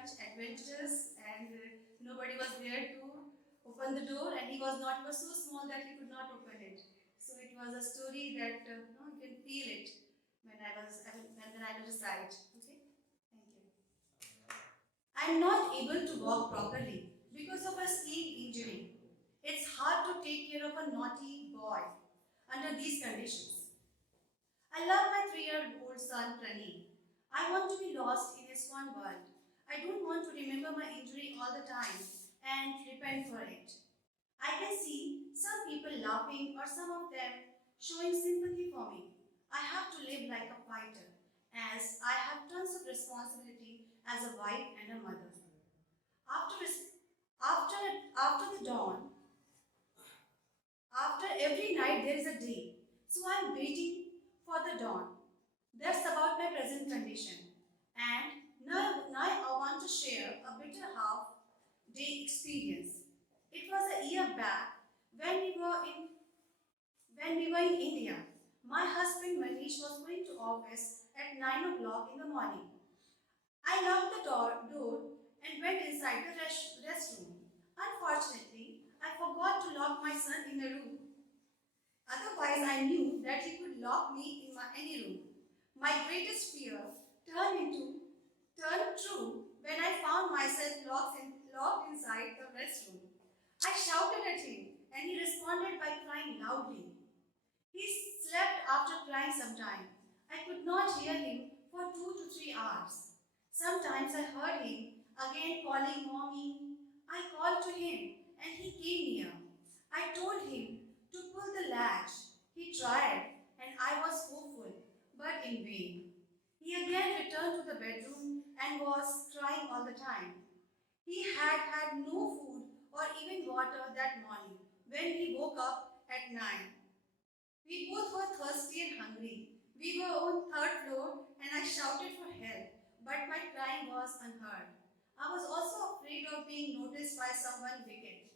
much adventurous, and nobody was there to open the door, and he was so small that he could not open it. So it was a story that you can feel it when I will recite. Okay, thank you. I am not able to walk properly because of a skin injury. It's hard to take care of a naughty boy under these conditions. I love my 3-year-old son Praneem. I want to be lost in his fun world. I don't want to remember my injury all the time and repent for it. I can see some people laughing or some of them showing sympathy for me. I have to live like a fighter as I have tons of responsibility as a wife and a mother. After, after, after the dawn, after every night there is a day. So I am waiting for the dawn. That's about my present condition. And now I want to share a bitter half day experience. It was a year back when we were in India. My husband Manish was going to office at 9 o'clock in the morning. I locked the door and went inside the restroom. Unfortunately, I forgot to lock my son in the room. Otherwise, I knew that he could lock me in any room. My greatest fear turned true when I found myself locked inside the restroom. I shouted at him and he responded by crying loudly. He slept after crying sometime. I could not hear him for 2 to 3 hours. Sometimes I heard him again calling mommy. I called to him and he came near. I told him to pull the latch. He tried and I was hopeful, but in vain. He again returned to the bedroom and was crying all the time. He had no food or even water that morning when he woke up at 9. We both were thirsty and hungry. We were on third floor and I shouted for help, but my crying was unheard. I was also afraid of being noticed by someone wicked.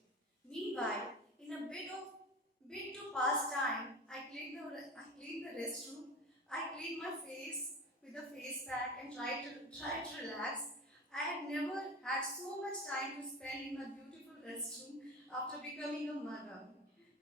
Meanwhile, in a bid to pass time, I cleaned the restroom. I cleaned my face with a face pack and tried to relax. I had never had so much time to spend in my beautiful restroom after becoming a mother.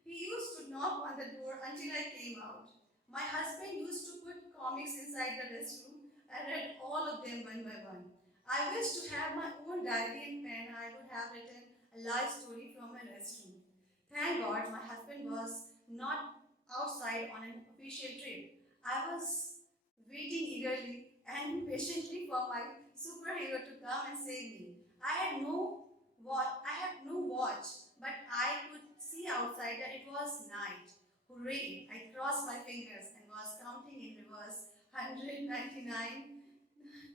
He used to knock on the door until I came out. My husband used to put comics inside the restroom. I read all of them one by one. I wish to have my own diary and pen. I would have written a life story from my restroom. Thank God my husband was not outside on an official trip. I was waiting eagerly and patiently for my superhero to come and save me. I had no watch, but I could see outside that it was night. Hooray! I crossed my fingers and was counting in reverse 199,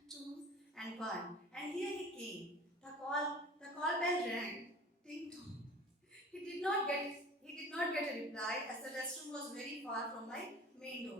2 and 1. And here he came. The call bell rang. Ding dong. He did not get a reply as the restroom was very far from the main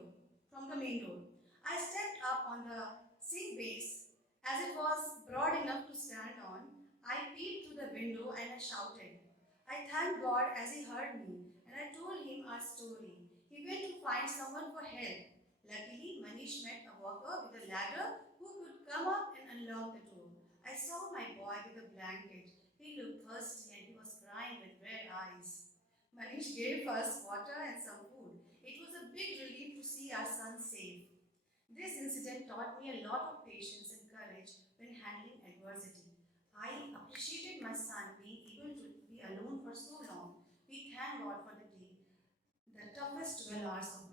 door. I stepped up on the sink base as it was broad enough to stand on. I peeped through the window and I shouted. I thanked God as he heard me and I told him our story. He went to find someone for help. Luckily, Manish met a worker with a ladder who could come up and unlock the door. I saw my boy with a blanket. He looked thirsty and he was crying with red eyes. Manish gave us water and some food. It was a big relief to see our son safe. This incident taught me a lot of patience and courage when handling adversity. I appreciated my son being able to be alone for so long. We thank God for the day, the toughest 12 hours of